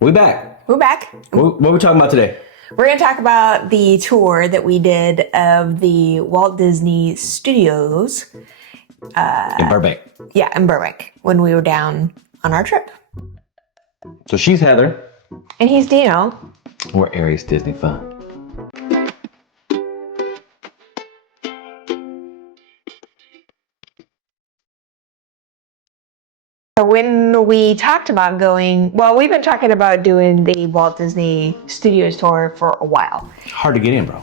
We're back. We're back. What are we talking about today? We're going to talk about the tour that we did of the Walt Disney Studios. In Burbank. Yeah, in Burbank, when we were down on our trip. So she's Heather. And he's Dino. We're Aries Disney Fun. When we talked about we've been talking about doing the Walt Disney Studios tour for a while. Hard to get in, bro.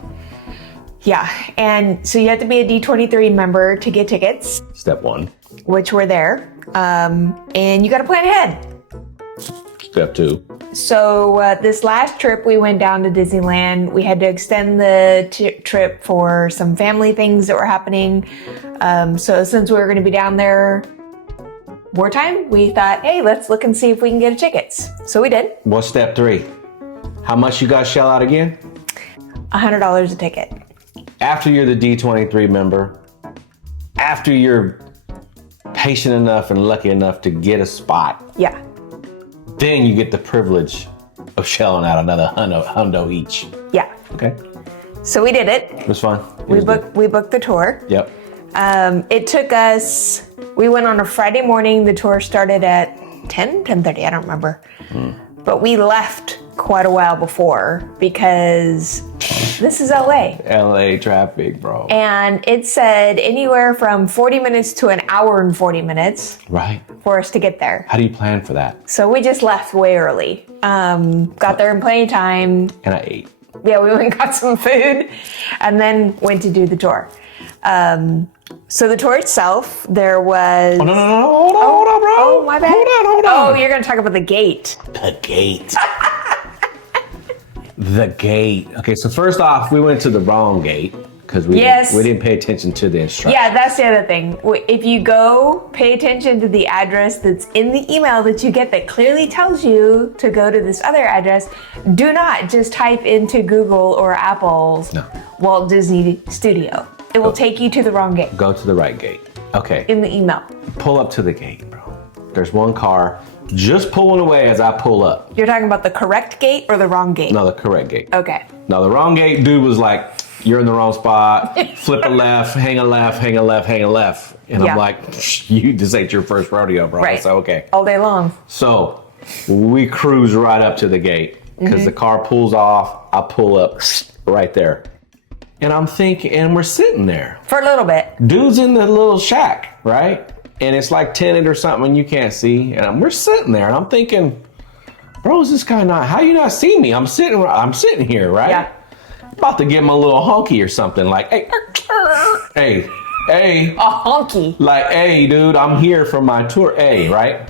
Yeah, and so you have to be a D23 member to get tickets. Step one. Which were there. And you got to plan ahead. Step two. So this last trip, we went down to Disneyland. We had to extend the trip for some family things that were happening. So since we were going to be down there wartime, we thought, hey, let's look and see if we can get tickets. So we did. What's step three? How much you guys shell out again? $100 a ticket. After you're the D23 member, after you're patient enough and lucky enough to get a spot, Yeah. then you get the privilege of shelling out another hundo each. Yeah. Okay. So we did it. It was fun. We booked the tour. Yep. It took us, we went on a Friday morning. The tour started at 10:30, I don't remember. But we left quite a while before because this is LA. LA traffic, bro. And it said anywhere from 40 minutes to an hour and 40 minutes Right. for us to get there. How do you plan for that? So we just left way early. Got there in plenty of time. And I ate. Yeah, we went and got some food and then went to do the tour. So the tour itself, there was... Oh, no, hold on, bro. Oh, my bad. Hold on. Oh, you're going to talk about the gate. The gate. The gate. Okay, so first off, we went to the wrong gate because we didn't pay attention to the instructions. Yeah, that's the other thing. If you go, pay attention to the address that's in the email that you get that clearly tells you to go to this other address. Do not just type into Google or Apple's Walt Disney Studio. It will take you to the wrong gate. Go to the right gate. Okay. In the email. Pull up to the gate, bro. There's one car just pulling away as I pull up. You're talking about the correct gate or the wrong gate? No, the correct gate. Okay. Now, the wrong gate dude was like, you're in the wrong spot. Flip a left, hang a left, hang a left, hang a left. And I'm like, this ain't your first rodeo, bro. Right. So, okay. All day long. So we cruise right up to the gate because the car pulls off. I pull up right there. And I'm thinking, and we're sitting there. For a little bit. Dude's in the little shack, right? And it's like tinted or something and you can't see. And we're sitting there and I'm thinking, bro, is this guy how you not see me? I'm sitting here, right? Yeah. About to give him a little honky or something like, hey. A honky. Like, hey, dude, I'm here for my tour. Hey, right?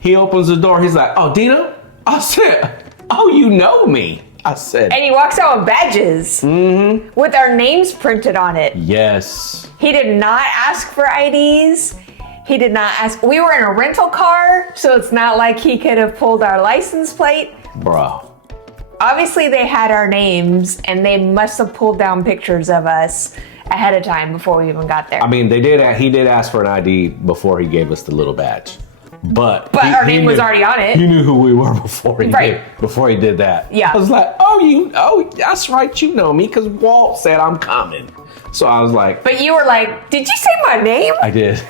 He opens the door. He's like, oh, Dino? I said, oh, you know me. I said. And he walks out with badges. Mm-hmm. With our names printed on it. Yes. He did not ask for IDs. He did not ask. We were in a rental car, so it's not like he could have pulled our license plate. Bro. Obviously, they had our names, and they must have pulled down pictures of us ahead of time before we even got there. I mean, he did ask for an ID before he gave us the little badge. But our name was already on it. You knew who we were before he did that. Yeah. I was like, oh, that's right, you know me, because Walt said I'm coming. So I was like. But you were like, did you say my name? I did.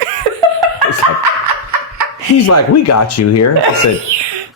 He's like, we got you here. I said,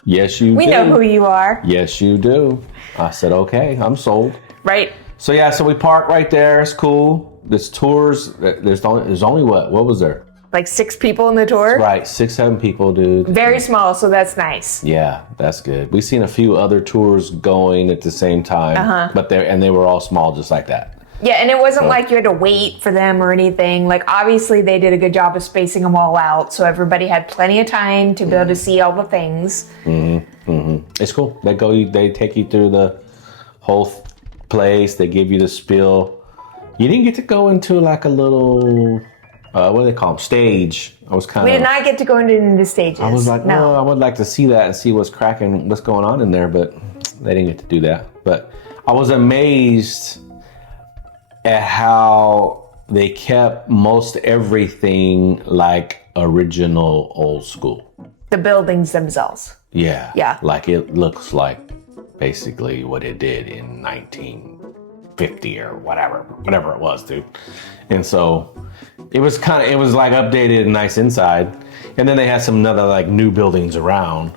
yes, you do. We know who you are. Yes, you do. I said, okay, I'm sold. Right. So yeah, so we park right there. It's cool. There's tours. There's only what was there? Like 6 people in the tour? Right, 6, 7 people, dude. Very small, so that's nice. Yeah, that's good. We've seen a few other tours going at the same time, but they were all small, just like that. Yeah, and it wasn't like you had to wait for them or anything. Like, obviously, they did a good job of spacing them all out, so everybody had plenty of time to be able to see all the things. Mm-hmm. Mm-hmm. It's cool. They take you through the whole place. They give you the spiel. You didn't get to go into like a little, what do they call them? Stage. We did not get to go into the stages. I was like, no. I would like to see that and see what's cracking, what's going on in there, but they didn't get to do that. But I was amazed at how they kept most everything like original old school. The buildings themselves. Yeah. Yeah. Like it looks like basically what it did in 1950 or whatever it was, dude. And so it was like updated and nice inside. And then they had some other like new buildings around.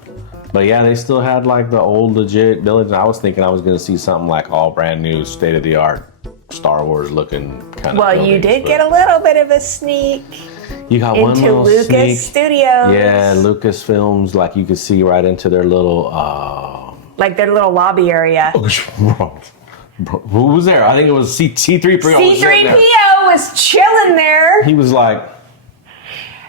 But yeah, they still had like the old legit buildings. I was thinking I was going to see something like all brand new, state of the art, Star Wars looking kind of. Well, you did get a little bit of a sneak. You got one into little Lucas sneak. Studios. Yeah, Lucasfilms, like you could see right into their little. Like their little lobby area. Who was there? I think it was C3PO. C3PO was chilling there. He was like,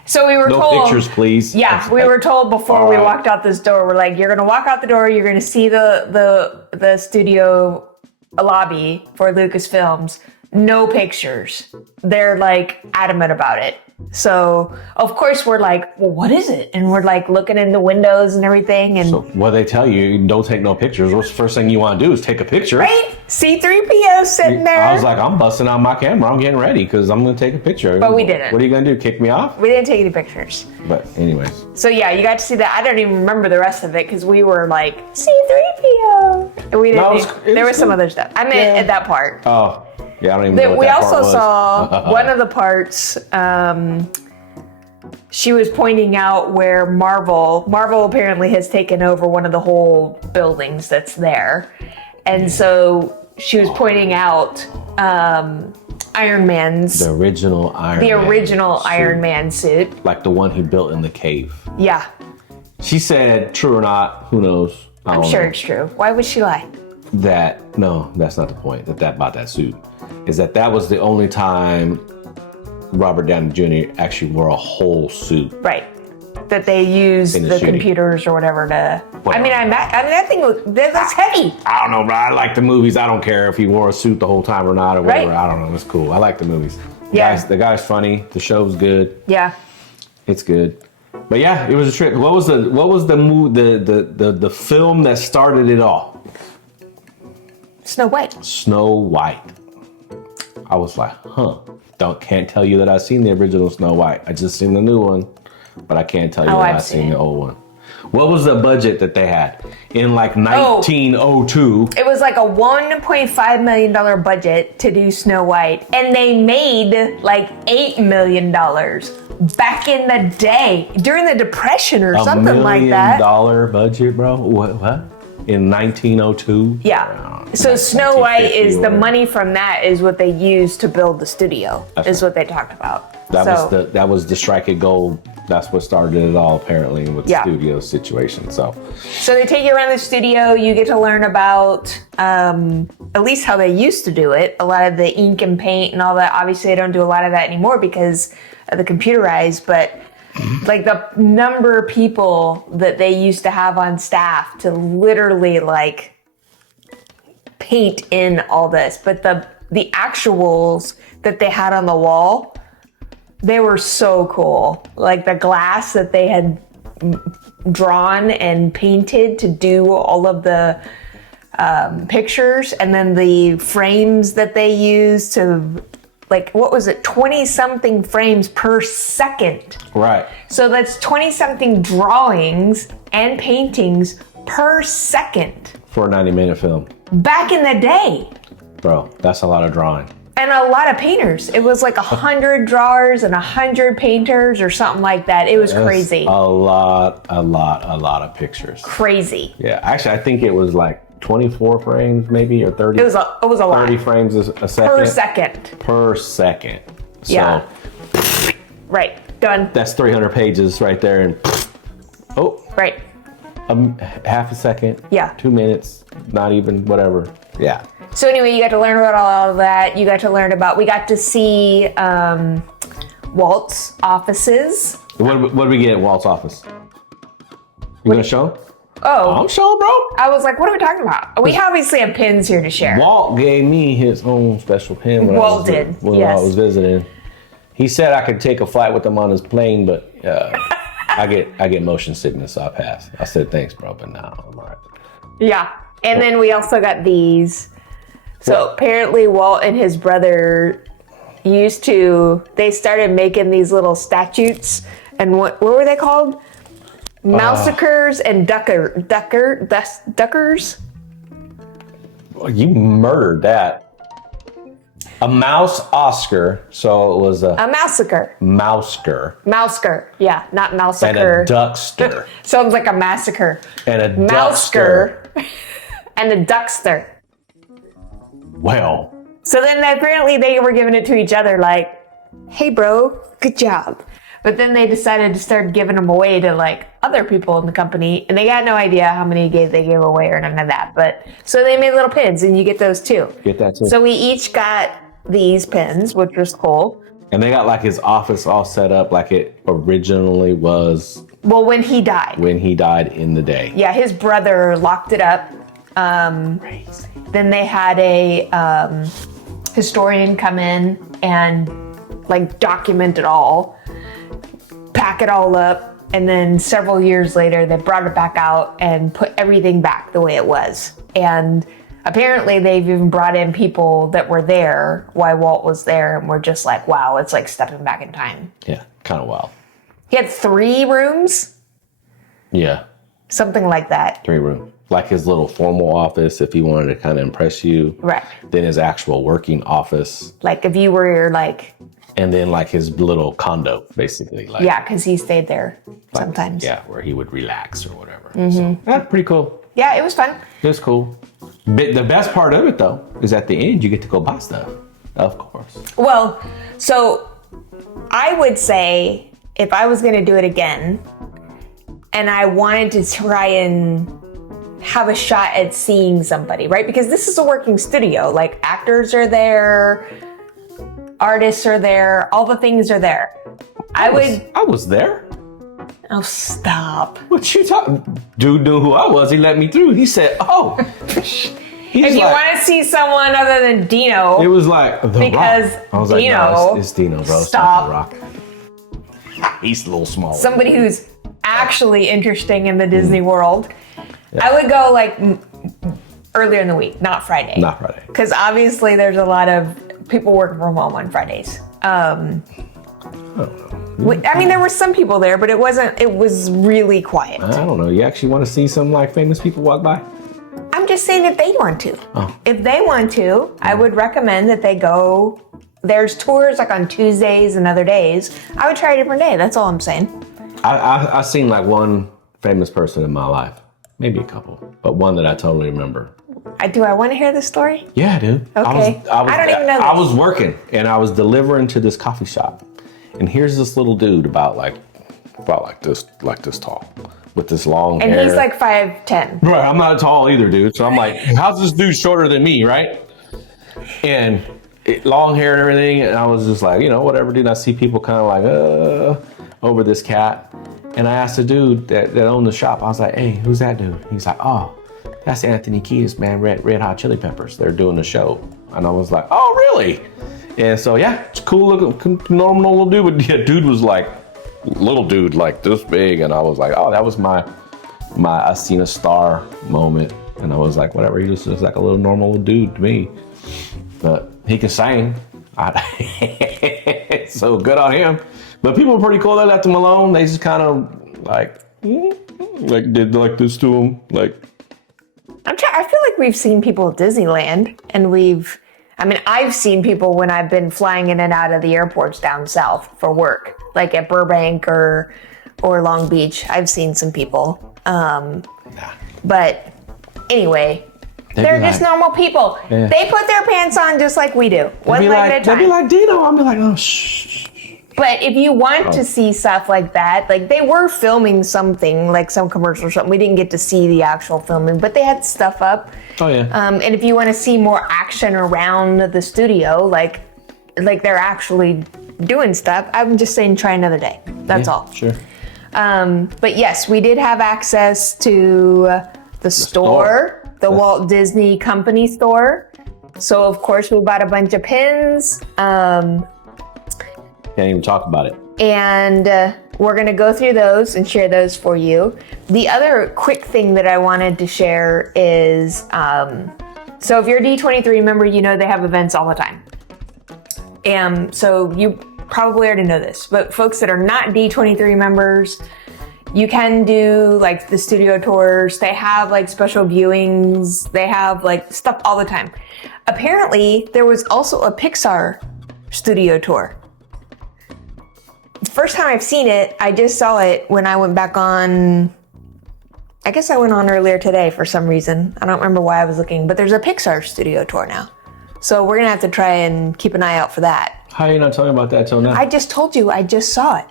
so we were no told. pictures, please. Yeah, we were told before we walked out this door. We're like, you're gonna walk out the door. You're gonna see the studio lobby for Lucasfilms. No pictures. They're like adamant about it. So of course we're like, well, what is it? And we're like looking in the windows and everything. And so what they tell you, don't take no pictures. What's the first thing you want to do is take a picture. Right? C3PO sitting there. I was like, I'm busting out my camera. I'm getting ready because I'm going to take a picture. But we didn't. What are you going to do? Kick me off? We didn't take any pictures. But anyways. So yeah, you got to see that. I don't even remember the rest of it because we were like, C3PO. And we didn't. No, there was some other stuff. I meant at that part. Oh. Yeah, I don't even know what We that also part was. saw one of the parts. She was pointing out where Marvel apparently has taken over one of the whole buildings that's there, and so she was pointing out Iron Man's the original Iron Man suit, like the one he built in the cave. Yeah, She said, true or not, who knows? I'm sure it's true. Why would she lie? No, that's not the point. That about that suit is that was the only time Robert Downey Jr. actually wore a whole suit. Right. That they used the computers or whatever to. Whatever. I mean, that thing that's heavy. I don't know, bro. I like the movies. I don't care if he wore a suit the whole time or not or whatever. Right. I don't know. It's cool. I like the movies. Yeah. The guy's funny. The show's good. Yeah. It's good. But yeah, it was a trip. What was the film that started it all? Snow White. Snow White. I was like, can't tell you that I've seen the original Snow White. I just seen the new one, but I can't tell you that I've seen the old one. What was the budget that they had in like 1902? It was like a $1.5 million budget to do Snow White, and they made like $8 million back in the day during the Depression or something like that. $1 million budget, bro. What? In 1902? Yeah. So Snow White is the money from that is what they used to build the studio. Is what they talked about. That was the strike at gold. That's what started it all, apparently, with the studio situation. So they take you around the studio. You get to learn about at least how they used to do it. A lot of the ink and paint and all that. Obviously, they don't do a lot of that anymore because of the computerized. But like the number of people that they used to have on staff to literally like paint in all this, but the actuals that they had on the wall, they were so cool. Like the glass that they had drawn and painted to do all of the pictures, and then the frames that they used to, like, what was it, 20-something frames per second. Right. So that's 20-something drawings and paintings per second. For a 90-minute film. Back in the day. Bro, that's a lot of drawing. And a lot of painters. It was like 100 drawers and 100 painters or something like that. It was crazy. A lot of pictures. Crazy. Yeah, actually, I think it was like 24 frames maybe, or 30. It was a lot. 30 frames a second. Per second. So, yeah. Right. Done. That's 300 pages right there. And right. Half a second. Yeah. 2 minutes. Not even, whatever. Yeah. So anyway, you got to learn about all of that. We got to see Walt's offices. What did we get at Walt's office? You going to show? Oh. I'm showing, bro. I was like, what are we talking about? We obviously have pins here to share. Walt gave me his own special pin when Walt did. When I was visiting. He said I could take a flight with him on his plane, but I get motion sickness, so I passed. I said, thanks, bro, but no, I'm all right. Yeah. And then we also got these. So apparently Walt and his brother they started making these little statutes. And what were they called? Mousicers and duckers. You murdered that. A mouse Oscar, so it was a massacre. Mousker. Yeah, not And massacre. a duckster. Sounds like a massacre. And a Mousker. duckster. And a duckster. Well. So then apparently they were giving it to each other like, hey bro, good job. But then they decided to start giving them away to like other people in the company, and they got no idea how many they gave away or none of that. But so they made little pins, and you get those too. Get that too. So we each got these pins, which was cool. And they got like his office all set up like it originally was. Well, when he died. When he died in the day. Yeah, his brother locked it up. Crazy. Then they had a historian come in and like document it all, pack it all up, and then several years later they brought it back out and put everything back the way it was. And apparently they've even brought in people that were there while Walt was there, and were just like, wow, it's like stepping back in time. Yeah, kind of wild. He had 3 rooms, Yeah, something like that. 3 rooms. Like his little formal office if he wanted to kind of impress you. Right. Then his actual working office. Like if you were like... And then like his little condo, basically. Like, Yeah, because he stayed there sometimes. Yeah, where he would relax or whatever. So, that's pretty cool. Yeah, it was fun. It was cool. But the best part of it, though, is at the end, you get to go buy stuff. Of course. Well, so I would say if I was going to do it again and I wanted to try and have a shot at seeing somebody, right? Because this is a working studio. Like actors are there, artists are there, all the things are there. I was there. Oh, stop. What you talking? Dude knew who I was. He let me through. He said, "Oh." If you want to see someone other than Dino, it was like the because Rock. I was Dino, like, no, it's Dino, bro. Stop. It's not the Rock. He's a little small. Somebody who's actually interesting in the Disney World. Yeah. I would go like earlier in the week, not Friday. Not Friday. Because obviously there's a lot of people working from home on Fridays. I don't know. I mean, there were some people there, but it was really quiet. I don't know. You actually want to see some like famous people walk by? I'm just saying if they want to. Oh. If they want to, I would recommend that they go. There's tours like on Tuesdays and other days. I would try a different day. That's all I'm saying. I've seen like one famous person in my life. Maybe a couple, but one that I totally remember. Do I want to hear this story? Yeah, dude. Okay. I don't even know this. I was working and I was delivering to this coffee shop. And here's this little dude about like this tall with this long hair. And he's like 5'10". Right, I'm not tall either, dude. So I'm like, how's this dude shorter than me, right? And long hair and everything. And I was just like, whatever, dude. I see people kind of like, over this cat. And I asked the dude that owned the shop, I was like, hey, who's that dude? He's like, oh, that's Anthony Kiedis, man, Red Hot Chili Peppers. They're doing the show. And I was like, oh, really? And so, yeah, it's cool looking, normal little dude. But yeah, dude was like, little dude, like this big. And I was like, oh, that was my I seen a star moment. And I was like, whatever, he just looks like a little normal little dude to me. But he can sing. So good on him. But people were pretty cool. They left him alone. They just kind of like did like this to him. Like, I feel like we've seen people at Disneyland, and I've seen people when I've been flying in and out of the airports down south for work, like at Burbank or Long Beach. I've seen some people. But anyway, they're just normal people. Yeah. They put their pants on just like we do. One leg at a time. They'll be like, Dino. I'll be like, oh, shh. But if you want to see stuff like that, like they were filming something, like some commercial or something. We didn't get to see the actual filming, but they had stuff up. Oh, yeah. And if you want to see more action around the studio, like they're actually doing stuff, I'm just saying try another day. That's all. Sure. But yes, we did have access to the store, the Walt Disney Company store. So, of course, we bought a bunch of pins. Can't even talk about it. And we're going to go through those and share those for you. The other quick thing that I wanted to share is, so if you're a D23 member, they have events all the time. And so you probably already know this, but folks that are not D23 members, You can do like the studio tours. They have like special viewings. They have like stuff all the time. Apparently, there was also a Pixar studio tour. First time I've seen it, I just saw it when I went back on, I guess I went on earlier today for some reason. I don't remember why I was looking, but there's a Pixar studio tour now. So we're gonna have to try and keep an eye out for that. How are you not talking about that till now? I just told you, I just saw it.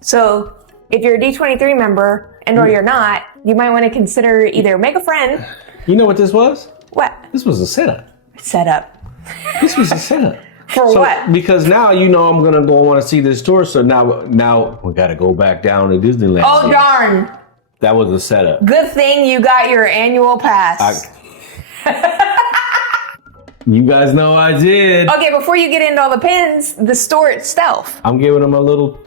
So if you're a D23 member and or you're not, you might want to consider either make a friend. You know what this was? What? This was a setup. Setup. This was a setup. For what? Because now you know I'm gonna go want to see this tour. So now we got to go back down to Disneyland. Oh darn! That was a setup. Good thing you got your annual pass. You guys know I did. Okay, before you get into all the pins, the store itself. I'm giving them a little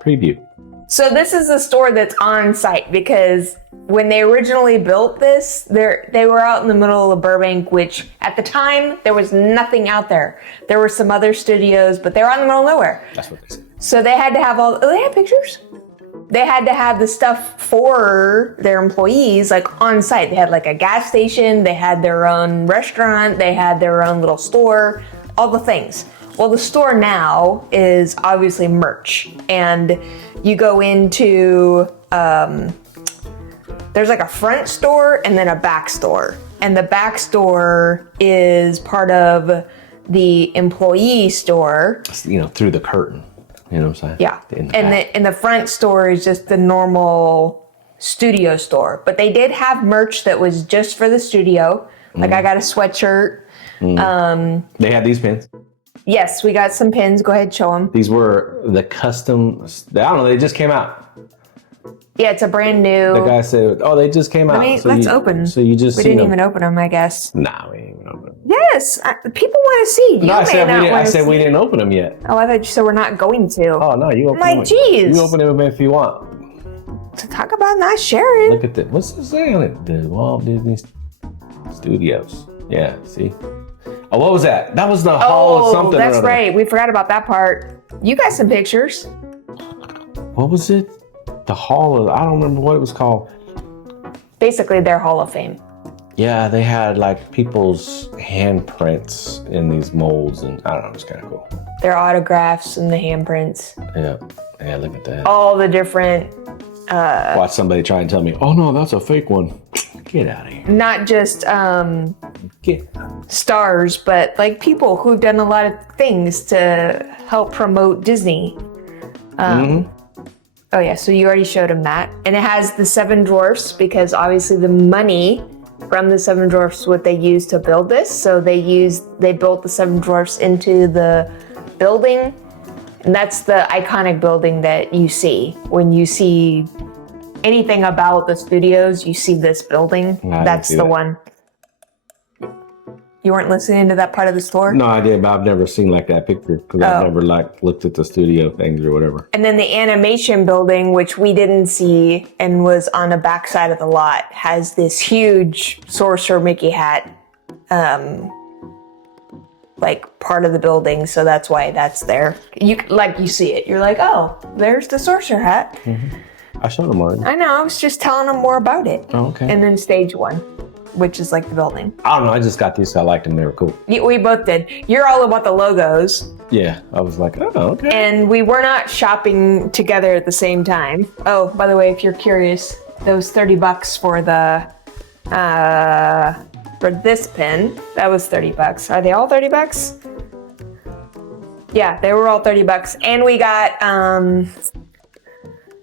preview. So this is a store that's on site because when they originally built this, they were out in the middle of Burbank, which at the time there was nothing out there. There were some other studios, but they were out in the middle of nowhere. That's what they said. So they had to have they had pictures. They had to have the stuff for their employees like on site. They had like a gas station, they had their own restaurant, they had their own little store, all the things. Well, the store now is obviously merch, and you go into, there's like a front store and then a back store. And the back store is part of the employee store. You know, through the curtain. You know what I'm saying? Yeah. And the front store is just the normal studio store. But they did have merch that was just for the studio. Like I got a sweatshirt. They had these pins. Yes, we got some pins. Go ahead, show them. These were the custom. I don't know. They just came out. Yeah, it's a brand new. The guy said, "Oh, they just came out." Let's open. So you just we didn't even open them, I guess. Nah, we didn't even open them. Yes, people want to see. No, I said we didn't open them yet. Oh, I thought you said we're not going to. Oh no, you open them. Like, geez. You open them if you want. To talk about not sharing. Look at this. What's it saying on it? The Walt Disney Studios. Yeah, see. Oh, what was that? That was the hall of something. Oh, that's right. We forgot about that part. You got some pictures. What was it? The hall of, I don't remember what it was called. Basically, their Hall of Fame. Yeah, they had like people's handprints in these molds, and I don't know, it's kind of cool. Their autographs and the handprints. Yeah, look at that. All the different. Watch somebody try and tell me, oh no, that's a fake one. Get out of here. Not just stars, but like people who've done a lot of things to help promote Disney. Oh yeah, so you already showed him that. And it has the 7 dwarfs because obviously the money from the 7 dwarfs what they used to build this. So they built the 7 dwarfs into the building. And that's the iconic building that you see. When you see anything about the studios, you see this building. That's the one. You weren't listening to that part of the store? No, I did, but I've never seen like that picture because I've never like looked at the studio things or whatever. And then the animation building, which we didn't see and was on the back side of the lot, has this huge Sorcerer Mickey hat, like part of the building. So that's why that's there. You see it. You're like, oh, there's the Sorcerer hat. I showed them already. I know. I was just telling them more about it. Oh, okay. And then stage 1. Which is like the building. I don't know. I just got these. So I liked them. They were cool. We both did. You're all about the logos. Yeah. I was like, oh, okay. And we were not shopping together at the same time. Oh, by the way, if you're curious, those $30 for the for this pin, that was $30. Are they all $30? Yeah, they were all $30. And we got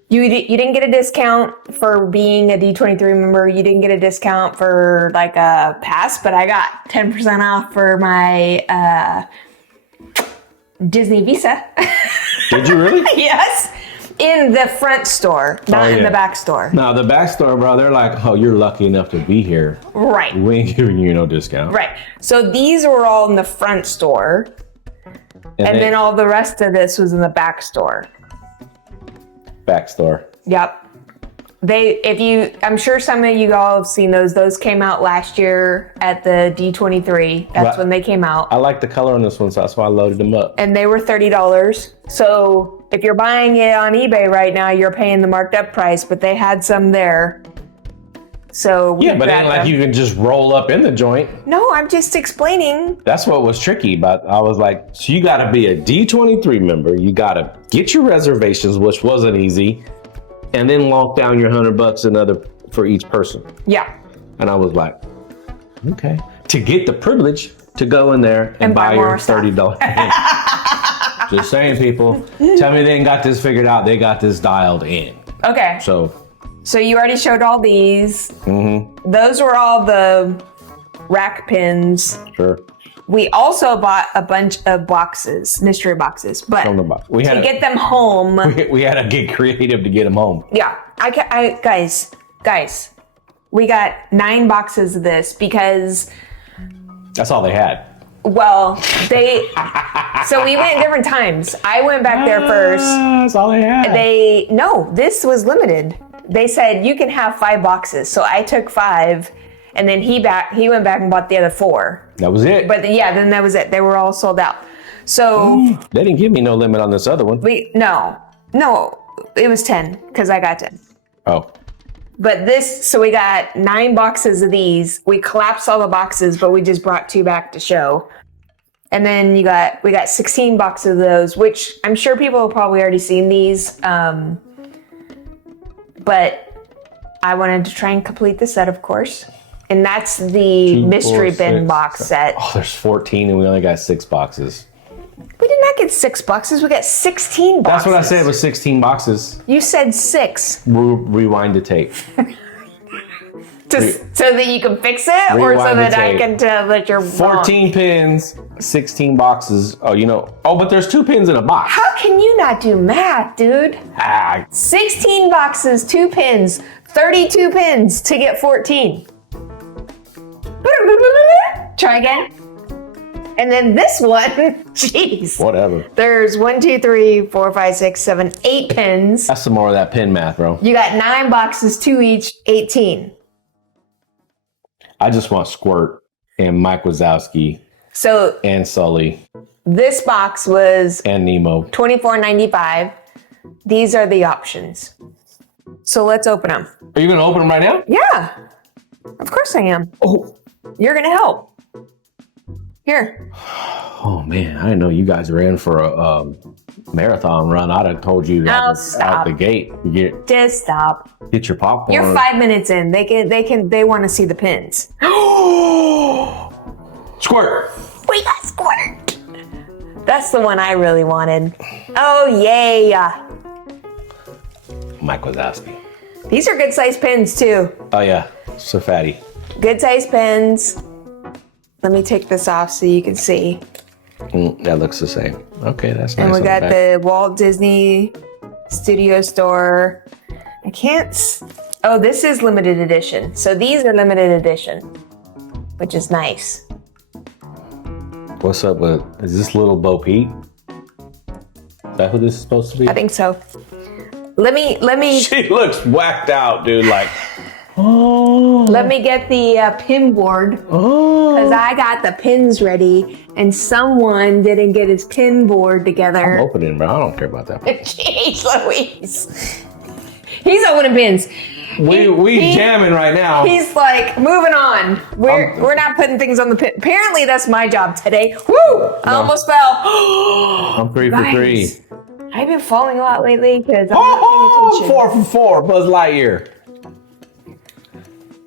You didn't get a discount for being a D23 member. You didn't get a discount for like a pass, but I got 10% off for my Disney Visa. Did you really? Yes. In the front store, not in the back store. No, the back store, bro, they're like, oh, you're lucky enough to be here. Right. We ain't giving you no discount. Right. So these were all in the front store. And then all the rest of this was in the back store. Back store. Yep. I'm sure some of you all have seen those. Those came out last year at the D23. That's when they came out. I like the color on this one, so that's why I loaded them up. And they were $30. So if you're buying it on eBay right now, you're paying the marked up price, but they had some there. So yeah, but it ain't like you can just roll up in the joint. No, I'm just explaining. That's what was tricky, but I was like, so you got to be a D23 member. You got to get your reservations, which wasn't easy, and then lock down your $100 another for each person. Yeah. And I was like, okay. To get the privilege to go in there and buy your $30. Just saying, people. Tell me they ain't got this figured out. They got this dialed in. Okay. So you already showed all these. Mm-hmm. Those were all the rack pins. Sure. We also bought a bunch of boxes, mystery boxes, but to get them home. We had to get creative to get them home. Yeah. Guys, we got 9 boxes of this because. That's all they had. Well, so we went different times. I went back there first. That's all they had. No, this was limited. They said you can have 5 boxes. So I took 5 and then he went back and bought the other 4. That was it. But then that was it. They were all sold out. So they didn't give me no limit on this other one. No, it was 10 because I got 10. Oh. But so we got 9 boxes of these. We collapsed all the boxes, but we just brought 2 back to show. And then we got 16 boxes of those, which I'm sure people have probably already seen these. But I wanted to try and complete the set, of course. And that's the mystery bin box set. Oh, there's 14 and we only got 6 boxes. We did not get 6 boxes. We got 16 boxes. That's what I said, was 16 boxes. You said 6. Rewind the tape. So that you can fix it? Or so that I can tell that you're 14 pins, 16 boxes. Oh, but there's 2 pins in a box. How can you not do math, dude? 16 boxes, 2 pins, 32 pins to get 14. Try again. And then this one, jeez. Whatever. There's 1, 2, 3, 4, 5, 6, 7, 8 pins. That's some more of that pin math, bro. You got 9 boxes, 2 each, 18. I just want Squirt and Mike Wazowski. And Sully. This box was and Nemo. $24.95. These are the options. So let's open them. Are you gonna open them right now? Yeah. Of course I am. Oh. You're gonna help. Here. Oh man, I didn't know you guys were in for a marathon run. I'd have told you out the gate. Just stop. Get your popcorn. You're 5 minutes in. They want to see the pins. Squirt. We got Squirt. That's the one I really wanted. Oh yay. Mike Wazowski. These are good size pins too. Oh yeah, so fatty. Good size pins. Let me take this off so you can see. That looks the same. Okay, that's nice. And we got the Walt Disney Studio Store. I can't. Oh, this is limited edition. So these are limited edition, which is nice. What's up with? Is this little Bo Peep? Is that who this is supposed to be? I think so. Let me. She looks whacked out, dude. Like. Oh. Let me get the pin board. Oh. Because I got the pins ready and someone didn't get his pin board together. I'm opening, bro. I don't care about that. Jeez Louise. He's opening pins. We jamming right now. He's like, moving on. We're not putting things on the pin. Apparently that's my job today. Woo! I almost fell. I'm 3 for 3. I've been falling a lot lately because I'm not paying attention. 4 for 4, Buzz Lightyear.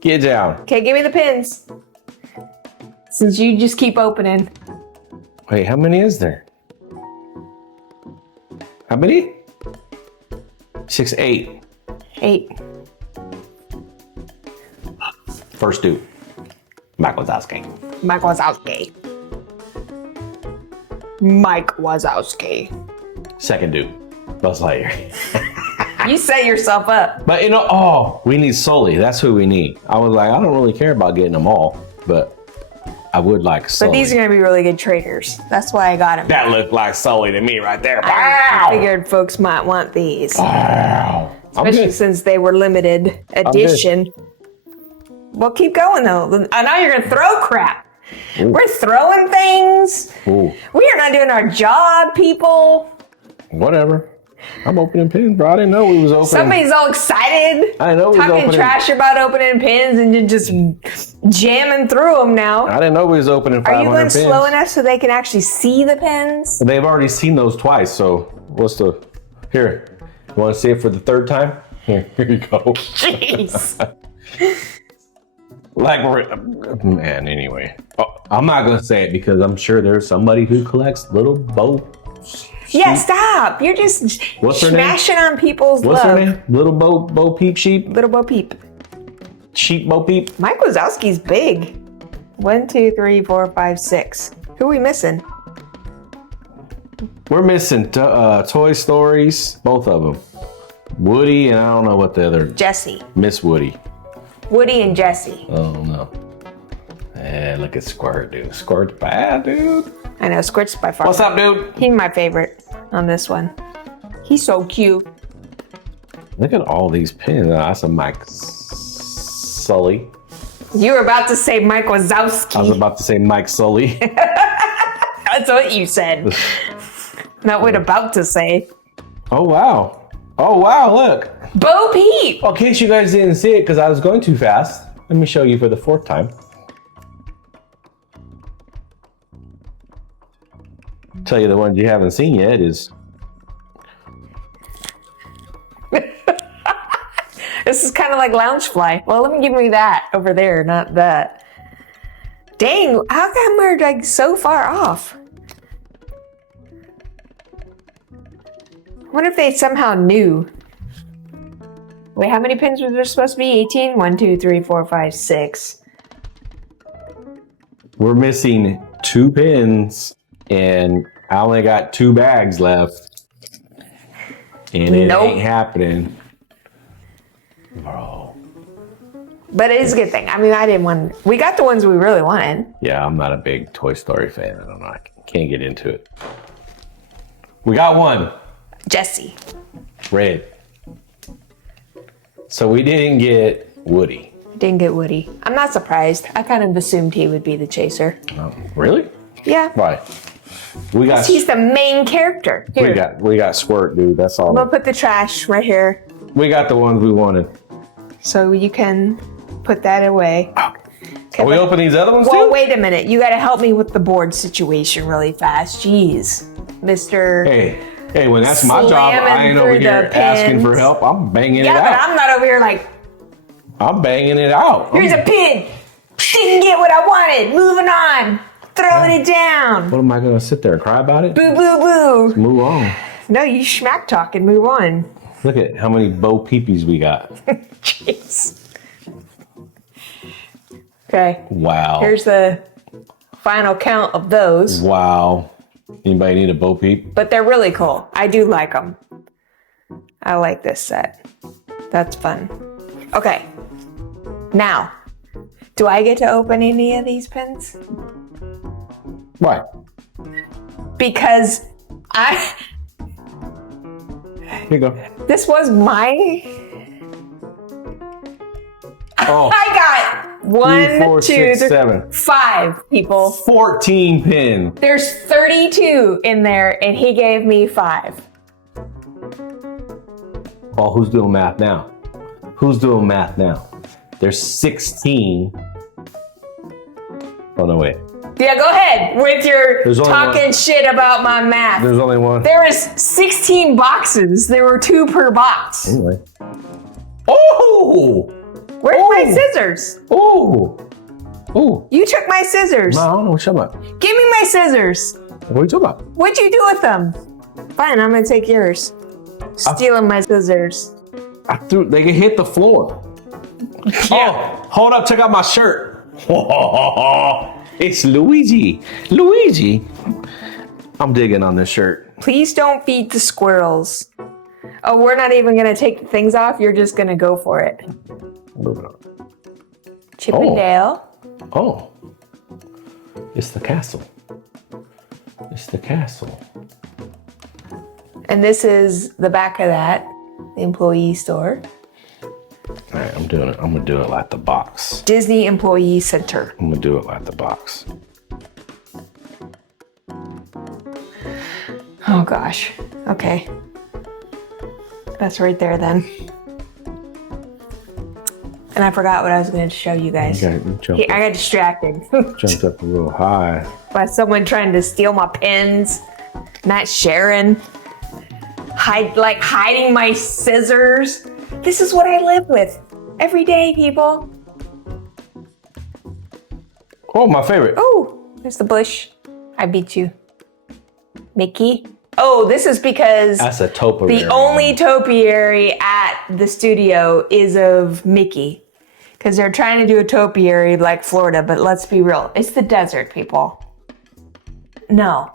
Get down. Okay, give me the pins. Since you just keep opening. Wait, how many is there? How many? 6, 8. 8. First dude. Mike Wazowski. Mike Wazowski. Mike Wazowski. Second dude. Buzz Lightyear. You set yourself up. But we need Sully. That's who we need. I was like, I don't really care about getting them all, but I would like Sully. But these are going to be really good traders. That's why I got them. That looked like Sully to me right there. I figured folks might want these. Wow. Especially since they were limited edition. Well, keep going though. I know you're gonna throw crap. Ooh. We're throwing things. Ooh. We are not doing our job, people. Whatever. I'm opening pins, bro. I didn't know we was opening. Somebody's all excited. I didn't know we was opening. Talking trash about opening pins and you're just jamming through them now. I didn't know we was opening 500 pins. Are you going slow enough so they can actually see the pins? They've already seen those twice, so what's the... Here, you want to see it for the third time? Here you go. Jeez. Man, anyway. Oh, I'm not going to say it because I'm sure there's somebody who collects little bow. Yeah, stop. You're just smashing on people's What's love. her name? Little Bo Peep Sheep? Little Bo Peep. Sheep Bo Peep? Mike Wazowski's big. 1, 2, 3, 4, 5, 6. Who are we missing? We're missing Toy Stories, both of them. Woody and I don't know what the other... Jesse. Miss Woody. Woody and Jesse. Oh, no. And look at Squirt, dude. Squirt's bad, dude. I know, Squirt's by far. What's up, dude? He's my favorite on this one. He's so cute. Look at all these pins. That's a Mike Sully. You were about to say Mike Wazowski. I was about to say Mike Sully. That's what you said. Not what about to say. Oh, wow. Oh, wow, look. Bo Peep. Well, in case you guys didn't see it because I was going too fast, let me show you for the 4th time. Tell you the ones you haven't seen yet is... This is kind of like Loungefly. Well, let me give me that over there, not that. Dang, how come we're like so far off? I wonder if they somehow knew. Wait, how many pins was there supposed to be? 18? 1, 2, 3, 4, 5, 6. We're missing 2 pins and I only got 2 bags left. And it ain't happening. Bro. But it is a good thing. I mean, I didn't want... We got the ones we really wanted. Yeah, I'm not a big Toy Story fan. I don't know. I can't get into it. We got one. Jesse. Red. So we didn't get Woody. Didn't get Woody. I'm not surprised. I kind of assumed he would be the chaser. Oh, really? Yeah. Why? We got. He's the main character. Here. We got Squirt, dude. That's all. I'm gonna put the trash right here. We got the ones we wanted. So you can put that away. Okay, are we open these other ones too? Well, wait a minute. You gotta help me with the board situation really fast. Jeez, Mr. Hey, when that's my job, I ain't over here asking for help. I'm banging it out. Yeah, but I'm not over here like... I'm banging it out. Here's a pin. Didn't get what I wanted. Moving on. Throwing it down. What am I gonna sit there and cry about it? Boo, boo, boo. Let's move on. No, you smack talk and move on. Look at how many Bo Peepees we got. Jeez. Okay. Wow. Here's the final count of those. Wow. Anybody need a Bo Peep? But they're really cool. I do like them. I like this set. That's fun. Okay. Now, do I get to open any of these pins? Why? Because Here you go. this was my... Oh. I got 1, 4, 6, 7. 5 people. 14 pins. There's 32 in there, and he gave me 5. Oh, who's doing math now? Who's doing math now? There's 16. Oh, no, wait. Yeah, go ahead with your talking one. shit about my math. There's only one. There is 16 boxes. There were 2 per box. Anyway. Oh! Where's my scissors? Oh! Oh! You took my scissors. No, I don't know what you're talking about. Give me my scissors. What are you talking about? What'd you do with them? Fine, I'm gonna take yours. Stealing my scissors. They can hit the floor. Yeah. Oh, hold up, check out my shirt. It's Luigi. Luigi. I'm digging on this shirt. Please don't feed the squirrels. Oh, we're not even gonna take the things off. You're just gonna go for it. Moving on. Chip and Dale. Oh. It's the castle. It's the castle. And this is the back of that. the employee store. All right, I'm doing it. I'm gonna do it like the box. Disney Employee Center. I'm gonna do it like the box. Oh gosh. Okay. That's right there then. And I forgot what I was going to show you guys. I got distracted. Jumped up a little high. By someone trying to steal my pens. Not sharing. Hiding my scissors. This is what I live with every day, people. Oh, my favorite. Oh, there's the bush. I beat you. Mickey. Oh, this is because That's a topiary. the only topiary at the studio is of Mickey. Because they're trying to do a topiary like Florida, but let's be real. It's the desert, people. No.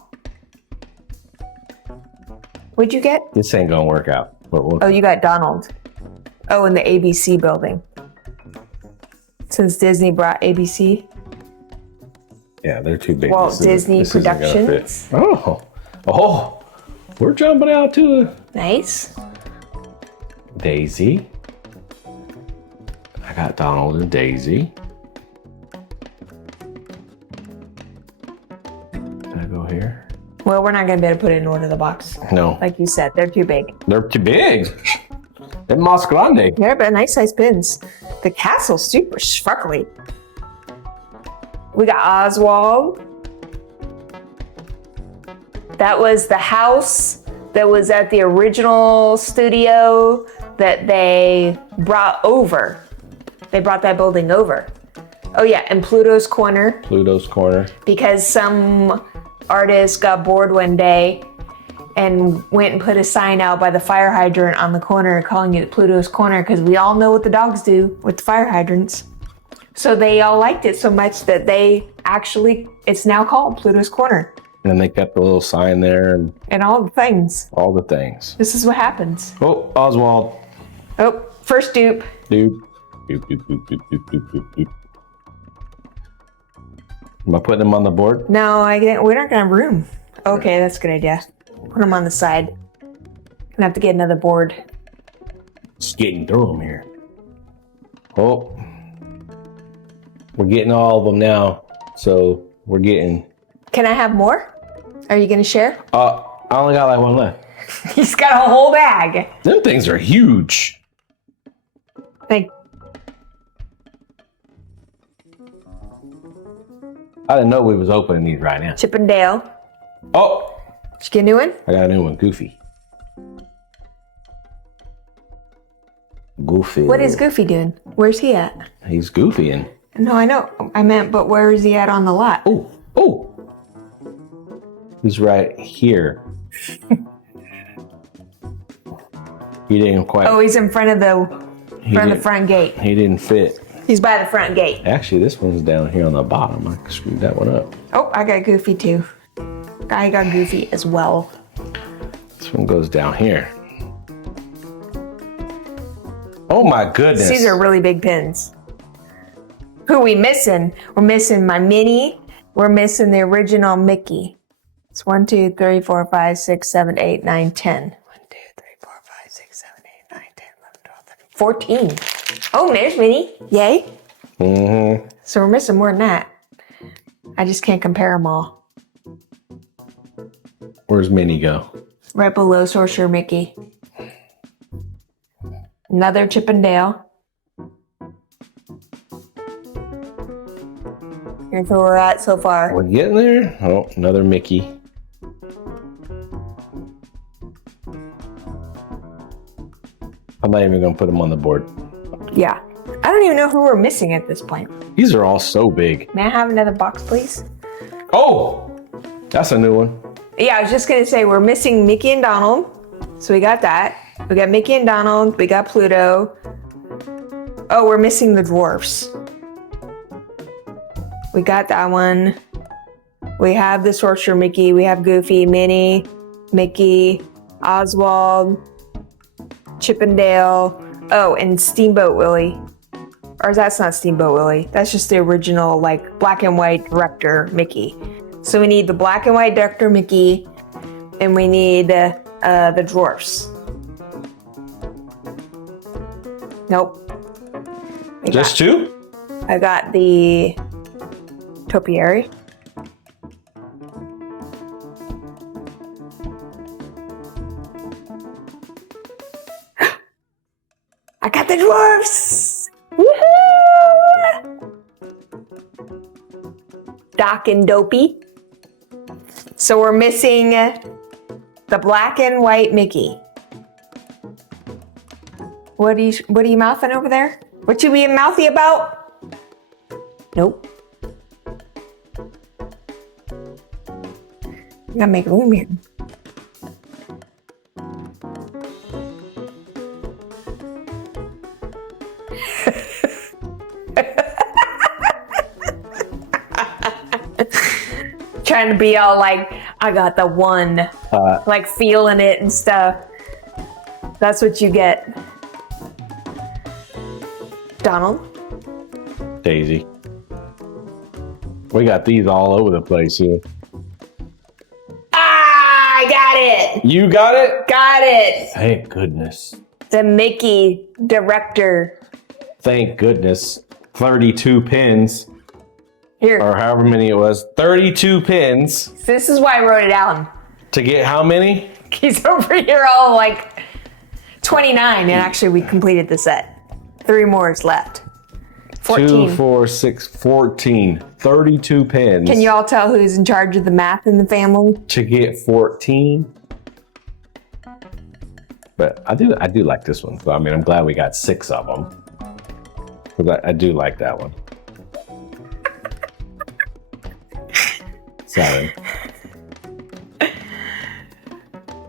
What'd you get? This ain't gonna work out. Oh, you got Donald. Oh, in the ABC building. Since Disney brought ABC. Yeah, they're too big. Walt Disney this isn't gonna Productions. fit. Oh, we're jumping out to a Nice. Daisy. I got Donald and Daisy. Can I go here? Well, we're not going to be able to put it in order the box. No, Like you said, they're too big. they're too big. They're mas grande. Yeah, but nice size pins. The castle's super sparkly. We got Oswald. That was the house that was at the original studio that they brought over. They brought that building over. Oh yeah, and Pluto's Corner, Pluto's Corner. because some artist got bored one day and went and put a sign out by the fire hydrant on the corner calling it Pluto's Corner, because we all know what the dogs do with the fire hydrants. So they all liked it so much that it's now called Pluto's Corner. And they kept the little sign there and And all the things. all the things. This is what happens. Oh, Oswald. Oh, first dupe. Doop. Doop, doop, doop, doop, doop, doop, doop, doop. Am I putting them on the board? No, we're not gonna have room. Okay, that's a good idea. Put them on the side. Gonna have to get another board. Just getting through them here. Oh. We're getting all of them now. So we're getting... Can I have more? Are you gonna share? I only got like one left. He's got a whole bag. Them things are huge. I didn't know we was opening these right now. Chip and Dale. Oh, Did you get a new one? I got a new one. Goofy. Goofy. What is Goofy doing? Where's he at? He's goofy and... No, I know. I meant, but where is he at on the lot? Oh. He's right here. He didn't quite... Oh, he's in front of the front gate. He didn't fit. He's by the front gate. Actually, this one's down here on the bottom. I screwed that one up. Oh, I got Goofy too. I got Goofy as well. This one goes down here. Oh my goodness. These are really big pins. Who are we missing? We're missing my Minnie. We're missing the original Mickey. It's 1, 2, 3, 4, 5, 6, 7, 8, 9, 10. 1, 2, 3, 4, 5, 6, 7, 8, 9, 10, 11, 12, 13, 14. Oh, there's Minnie. Yay. Mm-hmm. So we're missing more than that. I just can't compare them all. Where's Minnie go? Right below Sorcerer Mickey. Another Chip and Dale. Here's where we're at so far. We're getting there. Oh, another Mickey. I'm not even going to put them on the board. Yeah. I don't even know who we're missing at this point. These are all so big. May I have another box, please? Oh, that's a new one. Yeah, I was just going to say we're missing Mickey and Donald. So we got that. We got Mickey and Donald. We got Pluto. Oh, we're missing the dwarfs. We got that one. We have the Sorcerer Mickey. We have Goofy, Minnie, Mickey, Oswald, Chip and Dale. Oh, and Steamboat Willie. Or that's not Steamboat Willie. That's just the original, like, black and white director Mickey. So we need the black and white director Mickey, and we need the dwarfs. Nope. Just two? I got the topiary. I got the dwarfs! Woohoo! Doc and Dopey. So we're missing the black and white Mickey. What are you mouthing over there? What you being mouthy about? Nope. I gotta make room here. Trying to be all like, I got the one, like feeling it and stuff. That's what you get. Donald? Daisy. We got these all over the place here. Ah, I got it. You got it? Got it. Thank goodness. The Mickey director. Thank goodness. 32 pins, Here. or however many it was. 32 pins This is why I wrote it down. to get how many? He's over here all like 29, and actually we completed the set. 3 more is left. 14. 2, 4, 6, 14. 32 pins. Can you all tell who's in charge of the math in the family? to get 14? But I do like this one. So, I mean, I'm glad we got 6 of them. Because I do like that one. 7.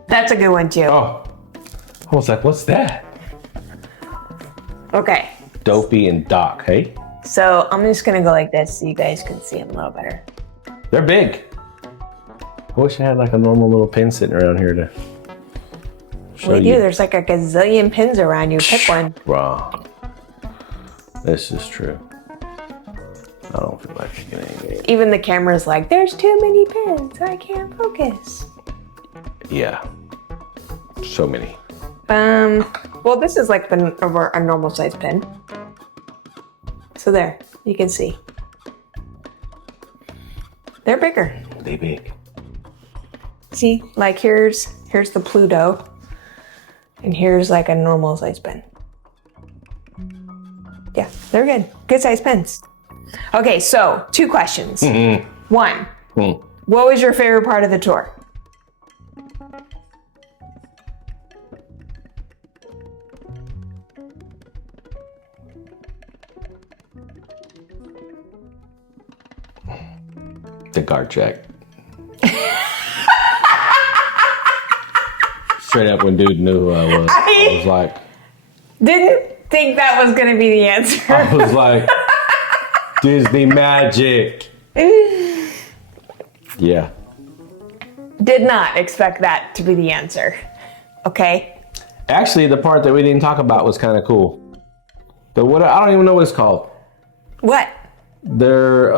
That's a good one too. Oh, I was like, what's that? Okay, Dopey and Doc, hey? so I'm just gonna go like this so you guys can see them a little better. They're big. I wish I had like a normal little pin sitting around here to show We do, you. there's like a gazillion pins around you. Pick one. Wrong. This is true. I don't feel like picking any. Even the camera's like, there's too many pins. I can't focus. Yeah. So many. Well, this is like a normal size pin. So there, you can see. They're bigger. They big. See, like here's the Pluto, and here's like a normal size pen. Yeah, they're good. Good size pens. Okay, so 2 questions. One, what was your favorite part of the tour? The guard check. Straight up when dude knew who I was. I was like, Didn't think that was gonna be the answer. I was like, Disney magic. Yeah. Did not expect that to be the answer. Okay. Actually, the part that we didn't talk about was kind of cool. But what I don't even know what it's called. What? They're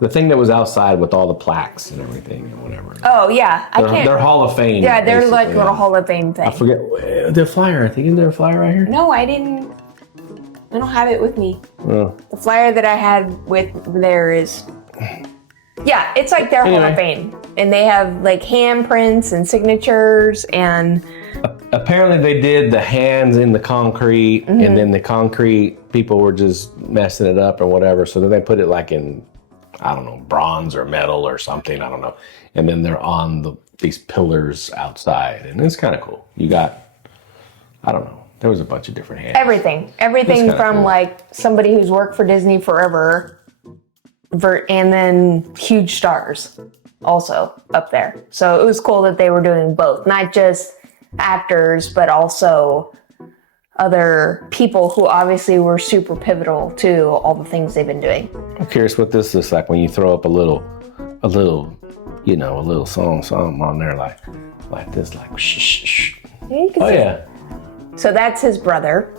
the thing that was outside with all the plaques and everything and whatever. Oh yeah, I can't. They're Hall of Fame. Yeah, they're like basically. little Hall of Fame thing. I forget the flyer. I think isn't there a flyer right here? No, I didn't. I don't have it with me. Oh. The flyer that I had with there is. Yeah, it's like their Hall of Fame, and they have like handprints and signatures and. Apparently they did the hands in the concrete, and then the concrete people were just messing it up or whatever. So then they put it like in, I don't know, bronze or metal or something. I don't know. And then they're on these pillars outside, and it's kind of cool. You got, I don't know. There was a bunch of different hands. Everything from cool. like somebody who's worked for Disney forever, and then huge stars also up there. So it was cool that they were doing both, not just actors, but also other people who obviously were super pivotal to all the things they've been doing. I'm curious what this looks like when you throw up a little, you know, a little song on there like this, like shh, shh, shh. Yeah, you can see. Yeah. So that's his brother.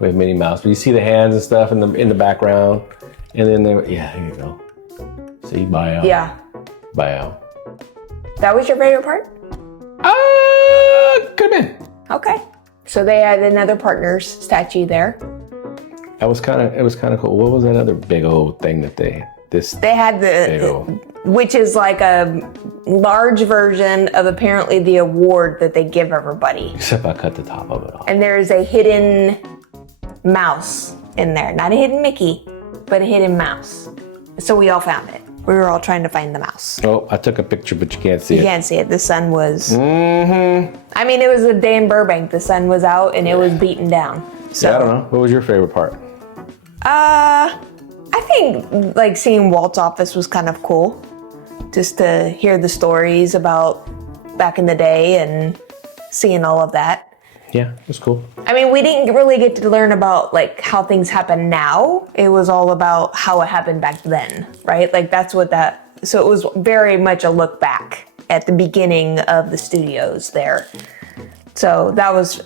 We have Minnie Mouse, but you see the hands and stuff in the background, and then there you go. See, bio. Yeah. Bio. That was your favorite part? Could have been. Okay. So they had another partner's statue there. It was kind of cool. What was that other big old thing that they had which is like a large version of apparently the award that they give everybody. Except I cut the top of it off. And there's a hidden mouse in there. Not a hidden Mickey, but a hidden mouse. So we all found it. We were all trying to find the mouse. Oh, I took a picture, but you can't see it. You can't see it. The sun was... Mm-hmm. I mean, it was a day in Burbank. The sun was out and it was beaten down. So, yeah, I don't know. What was your favorite part? I think like seeing Walt's office was kind of cool. Just to hear the stories about back in the day and seeing all of that. Yeah, it was cool. I mean, we didn't really get to learn about like how things happen now. It was all about how it happened back then, right? Like that's what so it was very much a look back at the beginning of the studios there. So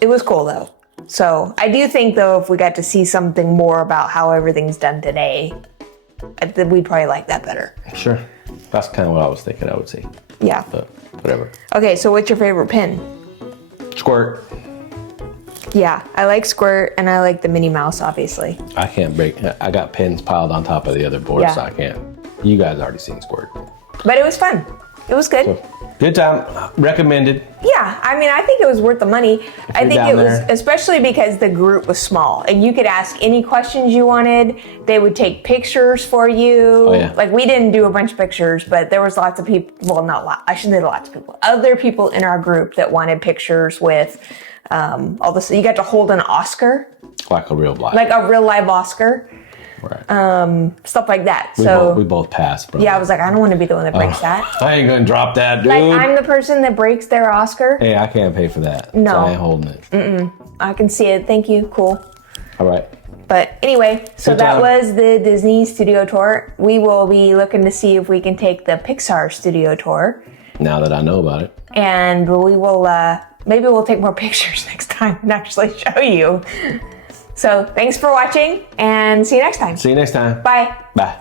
it was cool though. So I do think though, if we got to see something more about how everything's done today, we'd probably like that better. Sure. That's kind of what I was thinking I would see. Yeah. But whatever. Okay, so what's your favorite pin? Squirt. Yeah, I like Squirt and I like the Minnie Mouse, obviously. I can't break. I got pins piled on top of the other board, Yeah. so I can't. You guys already seen Squirt. But it was fun. It was good. So, good time. Recommended. Yeah, I mean, I think it was worth the money. I think down it was, there. especially because the group was small and you could ask any questions you wanted. They would take pictures for you. Oh, yeah. Like we didn't do a bunch of pictures, but there was lots of people, well, not a lot, I shouldn't say lots of people, other people in our group that wanted pictures with all this. You got to hold an Oscar. Like a real life. Like a real live Oscar. Right. Stuff like that. We both passed, bro. Yeah, I was like, I don't want to be the one that breaks that. I ain't gonna drop that, dude. Like, I'm the person that breaks their Oscar. Hey, I can't pay for that. No. So I ain't holding it. I can see it. Thank you. Cool. All right. But anyway, so Good that time. was the Disney studio tour. We will be looking to see if we can take the Pixar studio tour. Now that I know about it. And we will, maybe we'll take more pictures next time and actually show you. So thanks for watching and see you next time. See you next time. Bye. Bye.